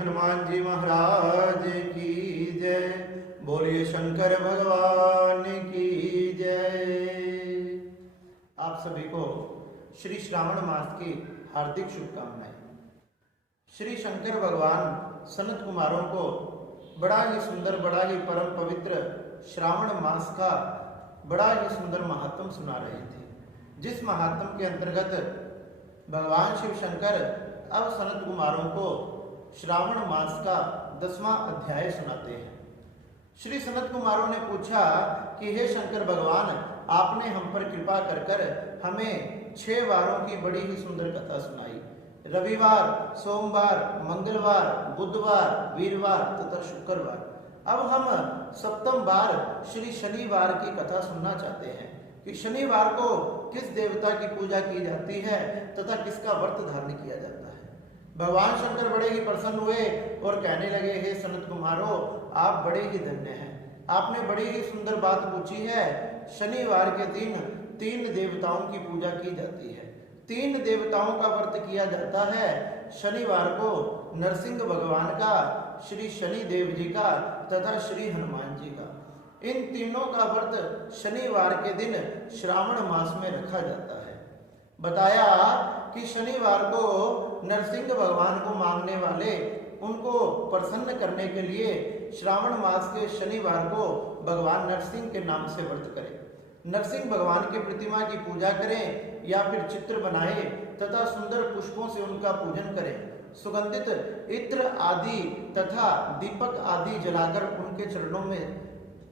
हनुमान जी महाराज की जय। बोलिए शंकर भगवान की जय। आप सभी को श्री श्रावण मास की हार्दिक शुभकामनाएं। श्री शंकर भगवान सनत कुमारों को बड़ा ही सुंदर, बड़ा ही परम पवित्र श्रावण मास का बड़ा ही सुंदर महात्म सुना रहे थे, जिस महात्म के अंतर्गत भगवान शिव शंकर अब सनत कुमारों को श्रावण मास का 10वां अध्याय सुनाते हैं। श्री सनत कुमारों ने पूछा कि हे शंकर भगवान, आपने हम पर कृपा कर कर हमें 6 वारों की बड़ी ही सुंदर कथा सुनाई। रविवार, सोमवार, मंगलवार, बुधवार, वीरवार तथा शुक्रवार। अब हम 7वें बार श्री शनिवार की कथा सुनना चाहते हैं कि शनिवार को किस देवता की पूजा की जाती है तथा किसका व्रत धारण किया जाता है। भगवान शंकर बड़े ही प्रसन्न हुए और कहने लगे, हे सनत कुमारों, आप बड़े ही धन्य हैं। आपने बड़ी ही सुंदर बात पूछी है। शनिवार के दिन 3 देवताओं की पूजा की जाती है, 3 देवताओं का व्रत किया जाता है। शनिवार को नरसिंह भगवान का, श्री शनि देव जी का तथा श्री हनुमान जी का। इन तीनों का व्रत शनिवार के दिन श्रावण मास में रखा जाता है। बताया कि शनिवार को नरसिंह भगवान को मांगने वाले, उनको प्रसन्न करने के लिए श्रावण मास के शनिवार को भगवान नरसिंह के नाम से व्रत करें। नरसिंह भगवान की प्रतिमा की पूजा करें या फिर चित्र बनाए तथा सुंदर पुष्पों से उनका पूजन करें। सुगंधित इत्र आदि तथा दीपक आदि जलाकर उनके चरणों में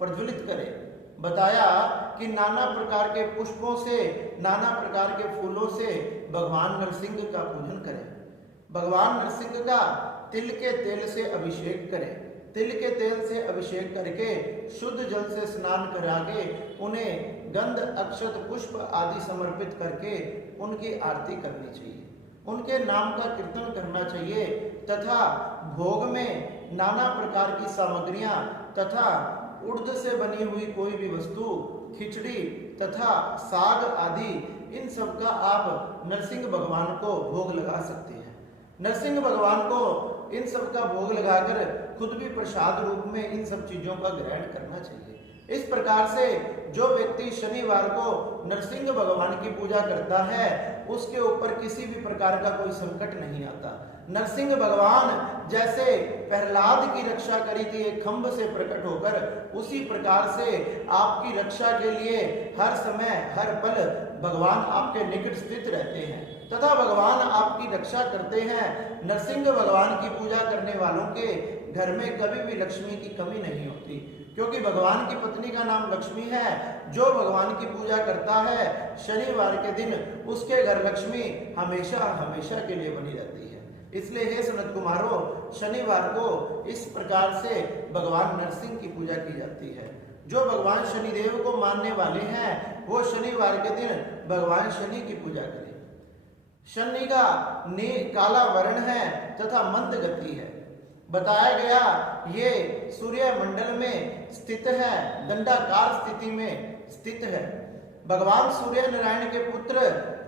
प्रज्वलित करें। बताया कि नाना प्रकार के पुष्पों से, नाना प्रकार के फूलों से भगवान नरसिंह का पूजन करें। भगवान नरसिंह का तिल के तेल से अभिषेक करें। तिल के तेल से अभिषेक करके शुद्ध जल से स्नान करा के उन्हें गंध, अक्षत, पुष्प आदि समर्पित करके उनकी आरती करनी चाहिए। उनके नाम का कीर्तन करना चाहिए तथा भोग में नाना प्रकार की सामग्रियां तथा उड़द से बनी हुई कोई भी वस्तु, खिचड़ी तथा साग आदि, इन सब का आप नरसिंह भगवान को भोग लगा सकते हैं। नरसिंह भगवान को इन सब का भोग लगाकर खुद भी प्रसाद रूप में इन सब चीजों का ग्रहण करना चाहिए। इस प्रकार से जो व्यक्ति शनिवार को नरसिंह भगवान की पूजा करता है, उसके ऊपर किसी भी प्रकार का कोई संकट नहीं आता। नरसिंह भगवान जैसे प्रहलाद की रक्षा करी थी एक खंभ से प्रकट होकर, उसी प्रकार से आपकी रक्षा के लिए हर समय हर पल भगवान आपके निकट स्थित रहते हैं तथा भगवान आपकी रक्षा करते हैं। नरसिंह भगवान की पूजा करने वालों के घर में कभी भी लक्ष्मी की कमी नहीं होती, क्योंकि भगवान की पत्नी का नाम लक्ष्मी है। जो भगवान की पूजा करता है शनिवार के दिन, उसके घर लक्ष्मी हमेशा हमेशा के लिए बनी रहती है। इसलिए हे सनत कुमारों, शनिवार को इस प्रकार से भगवान नरसिंह की पूजा की जाती है। जो भगवान शनिदेव को मानने वाले हैं वो शनिवार के दिन भगवान शनि की पूजा करें। शनि का काला वर्ण है तथा मंद गति है। बताया गया ये सूर्य मंडल में स्थित है, दंडाकार स्थिति में स्थित है। भगवान सूर्य नारायण के पुत्र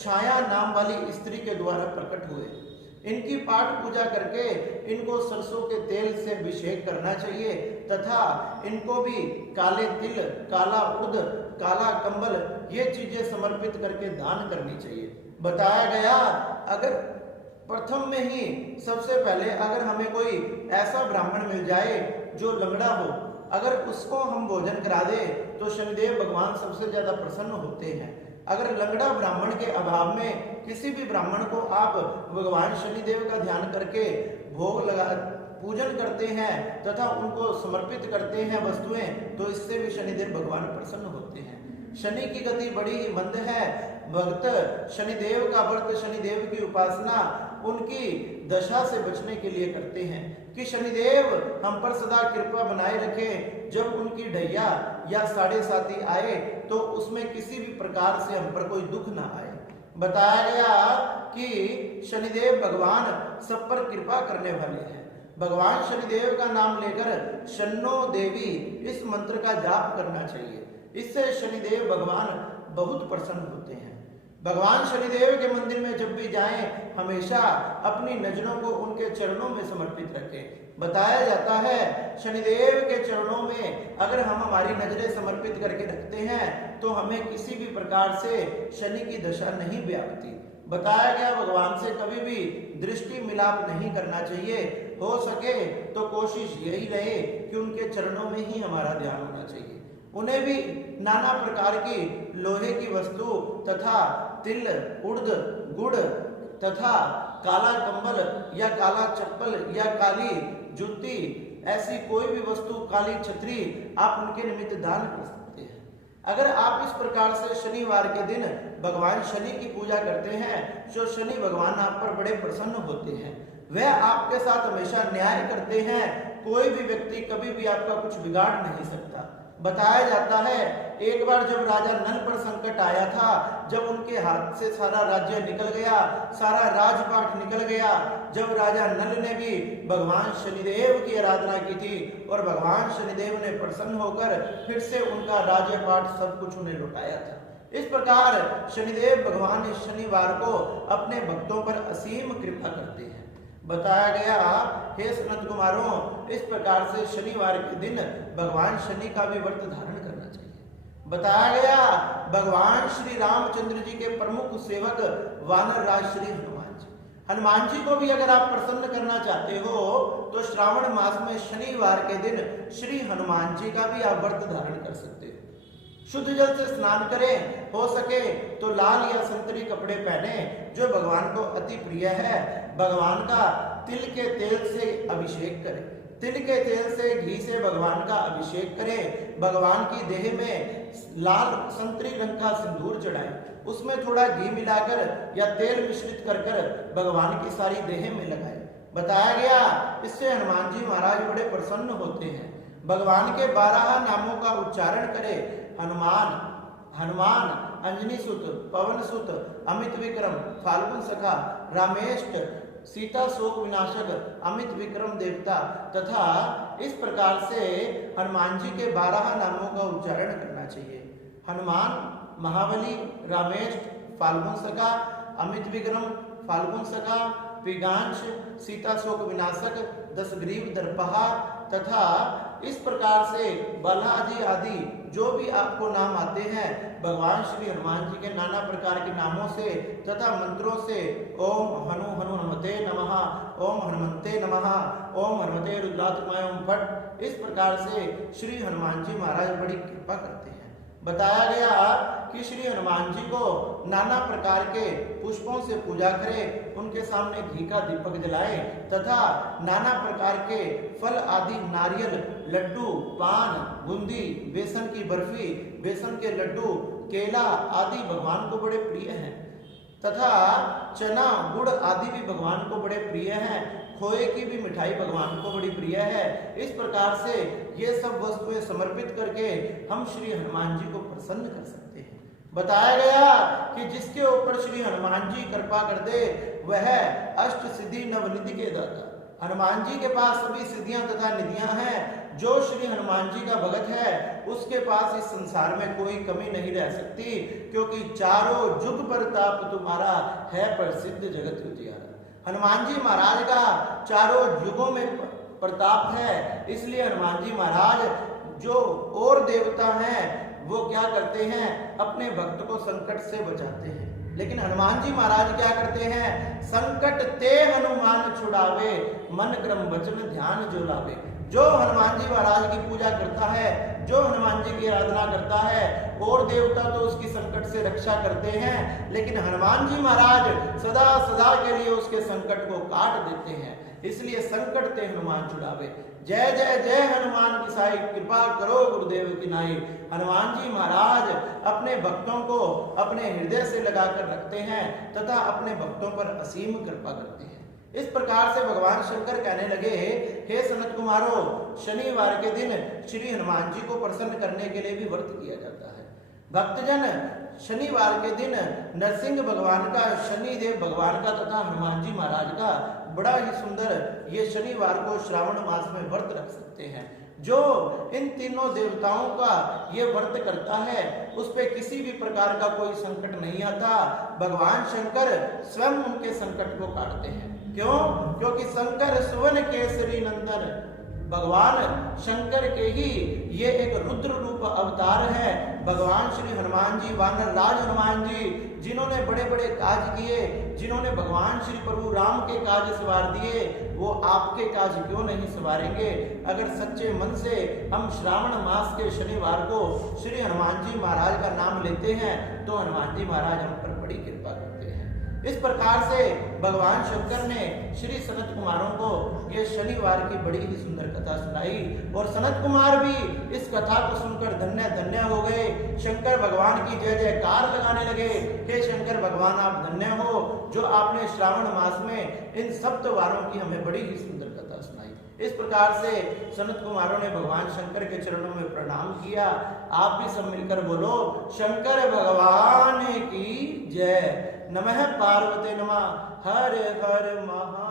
छाया नाम वाली स्त्री के द्वारा प्रकट हुए। इनकी पाठ पूजा करके इनको सरसों के तेल से अभिषेक करना चाहिए तथा इनको भी काले तिल, काला उर्द, काला कंबल, ये चीजें समर्पित करके दान करनी चाहिए। बताया गया अगर प्रथम में ही सबसे पहले अगर हमें कोई ऐसा ब्राह्मण मिल जाए जो लंगड़ा हो, अगर उसको हम भोजन करा दे तो शनिदेव भगवान सबसे ज्यादा प्रसन्न होते हैं। अगर लंगड़ा ब्राह्मण के अभाव में किसी भी ब्राह्मण को आप भगवान शनिदेव का ध्यान करके भोग लगा पूजन करते हैं तथा उनको समर्पित करते हैं वस्तुएं, तो इससे भी शनिदेव भगवान प्रसन्न होते हैं। शनि की गति बड़ी ही मंद है। भक्त शनिदेव का व्रत, शनिदेव की उपासना उनकी दशा से बचने के लिए करते हैं कि शनिदेव हम पर सदा कृपा बनाए रखें। जब उनकी ढैया या साढ़े साथी आए तो उसमें किसी भी प्रकार से हम पर कोई दुख ना आए। बताया गया कि शनिदेव भगवान सब पर कृपा करने वाले हैं। भगवान शनिदेव का नाम लेकर शन्नो देवी इस मंत्र का जाप करना चाहिए। इससे शनिदेव भगवान बहुत प्रसन्न होते हैं। भगवान शनिदेव के मंदिर में जब भी जाएं, हमेशा अपनी नजरों को उनके चरणों में समर्पित रखें। बताया जाता है शनिदेव के चरणों में अगर हम हमारी नजरें समर्पित करके रखते हैं तो हमें किसी भी प्रकार से शनि की दशा नहीं व्यापती। बताया गया भगवान से कभी भी दृष्टि मिलाप नहीं करना चाहिए। हो सके तो कोशिश यही रहे कि उनके चरणों में ही हमारा ध्यान होना चाहिए। उन्हें भी नाना प्रकार की लोहे की वस्तु तथा तिल, उड़द, गुड़ तथा काला कंबल या काला चप्पल या काली जूती, ऐसी कोई भी वस्तु, काली छतरी आप उनके निमित्त दान कर सकते हैं। अगर आप इस प्रकार से शनिवार के दिन भगवान शनि की पूजा करते हैं तो शनि भगवान आप पर बड़े प्रसन्न होते हैं। वह आपके साथ हमेशा न्याय करते हैं। कोई भी व्यक्ति कभी भी आपका कुछ बिगाड़ नहीं सकता। बताया जाता है एक बार जब राजा नल पर संकट आया था, जब उनके हाथ से सारा राज्य निकल गया, सारा राजपाट निकल गया, जब राजा नल ने भी भगवान शनिदेव की आराधना की थी और भगवान शनिदेव ने प्रसन्न होकर फिर से उनका राज्यपाट सब कुछ उन्हें लौटाया था। इस प्रकार शनिदेव भगवान इस शनिवार को अपने भक्तों पर असीम कृपा करते हैं। बताया गया हे सनत कुमारों, इस प्रकार से शनिवार के दिन भगवान शनि का भी व्रत धारण करना चाहिए। बताया गया भगवान श्री रामचंद्र जी के प्रमुख सेवक वानर राज श्री हनुमान जी, हनुमान जी को भी अगर आप प्रसन्न करना चाहते हो तो श्रावण मास में शनिवार के दिन श्री हनुमान जी का भी आप व्रत धारण कर सकते हो। शुद्ध जल से स्नान करें, हो सके तो लाल या संतरी कपड़े पहने जो भगवान को अति प्रिय है। भगवान का तिल के तेल से अभिषेक करें, तिल के तेल से घी से भगवान का अभिषेक करें। भगवान की देह में लाल संतरी रंग का सिंदूर चढ़ाएं, उसमें थोड़ा घी मिलाकर या तेल मिश्रित कर भगवान की सारी देह में लगाएं। बताया गया इससे हनुमान जी महाराज बड़े प्रसन्न होते हैं। भगवान के 12 नामों का उच्चारण करें। हनुमान, हनुमान, अंजनी सुत, पवन सुत, अमित विक्रम, फाल्गुन सखा, रामेष्ट, सीता शोक विनाशक, अमित विक्रम देवता तथा इस प्रकार से हनुमान जी के 12 नामों का उच्चारण करना चाहिए। हनुमान, महाबली, रामेष्ट, फाल्गुन सखा, अमित विक्रम, फाल्गुन सखा, पिगांश, सीता शोक विनाशक, 10 ग्रीव दर्पहा तथा इस प्रकार से बालाजी आदि जो भी आपको नाम आते हैं भगवान श्री हनुमान जी के नाना प्रकार के नामों से तथा मंत्रों से ओम हनु हनु हनुमते नमः, ओम हनुमते नमः, ओम हनुमते रुद्रात्माय ओम फट, इस प्रकार से श्री हनुमान जी महाराज बड़ी कृपा करते हैं। बताया गया कि श्री हनुमान जी को नाना प्रकार के पुष्पों से पूजा करें, उनके सामने घी का दीपक जलाएं तथा नाना प्रकार के फल आदि, नारियल, लड्डू, पान, बूंदी, बेसन की बर्फी, बेसन के लड्डू, केला आदि भगवान को बड़े प्रिय हैं तथा चना, गुड़ आदि भी भगवान को बड़े प्रिय हैं। खोए की भी मिठाई भगवान को बड़ी प्रिय है। इस प्रकार से ये सब वस्तुएं समर्पित करके हम श्री हनुमान जी को प्रसन्न कर सकते हैं। बताया गया कि जिसके ऊपर श्री हनुमान जी कृपा कर दे वह अष्ट सिद्धि नवनिधि के दाता। हनुमान जी के पास सभी सिद्धियां तथा निधियां हैं। जो श्री हनुमान जी का भगत है उसके पास इस संसार में कोई कमी नहीं रह सकती, क्योंकि चारों जुग प्रताप तुम्हारा है प्रसिद्ध जगत उजियारा। हनुमान जी महाराज का चारों युगों में प्रताप है, इसलिए हनुमान जी महाराज जो और देवता हैं वो क्या करते हैं, अपने भक्त को संकट से बचाते हैं। लेकिन हनुमान जी महाराज क्या करते हैं, संकट ते हनुमान छुड़ावे, मन क्रम वचन ध्यान जो लावे। जो हनुमान जी महाराज की पूजा करता है, जो हनुमान जी की आराधना करता है, और देवता तो उसकी संकट से रक्षा करते हैं, लेकिन हनुमान जी महाराज सदा सदा के लिए उसके संकट को काट देते हैं। इसलिए संकट ते हनुमान छुड़ावे। जय जय जय हनुमान किसाई, कृपा करो गुरुदेव की नाई। हनुमान जी महाराज अपने भक्तों को अपने हृदय से लगाकर रखते हैं तथा अपने भक्तों पर असीम कृपा करते हैं। इस प्रकार से भगवान शंकर कहने लगे, हे सनत कुमारों, शनिवार के दिन श्री हनुमान जी को प्रसन्न करने के लिए भी व्रत किया जाता है। भक्तजन शनिवार के दिन नरसिंह भगवान का, शनिदेव भगवान का तथा हनुमान जी महाराज का बड़ा ही सुंदर ये शनिवार को श्रावण मास में व्रत रख सकते हैं। जो इन तीनों देवताओं का ये व्रत करता है उस पे किसी भी प्रकार का कोई संकट नहीं आता। भगवान शंकर स्वयं उनके संकट को काटते हैं। क्यों? क्योंकि शंकर सुवन केसरी नंदन, भगवान शंकर के ही ये एक रुद्र रूप अवतार है। भगवान श्री हनुमान जी, वानर राज हनुमान जी, जिन्होंने बड़े बड़े काज किए, जिन्होंने भगवान श्री प्रभु राम के काज सवार दिए, वो आपके काज क्यों नहीं सवारेंगे? अगर सच्चे मन से हम श्रावण मास के शनिवार को श्री हनुमान जी महाराज का नाम लेते हैं तो हनुमान जी महाराज हम पर बड़ी कृपा करते हैं। इस प्रकार से भगवान शंकर ने श्री सनत कुमारों को ये शनिवार की बड़ी ही सुंदर कथा सुनाई और सनत कुमार भी इस कथा को सुनकर धन्य धन्य हो गए। शंकर भगवान की जय जयकार लगाने लगे। हे शंकर भगवान आप धन्य हो जो आपने श्रावण मास में इन सप्तवारों की हमें बड़ी ही सुंदर कथा सुनाई। इस प्रकार से सनत कुमारों ने भगवान शंकर के चरणों में प्रणाम किया। आप भी सब मिलकर बोलो शंकर भगवान की जय। नमः पार्वती नमः। हर हर महा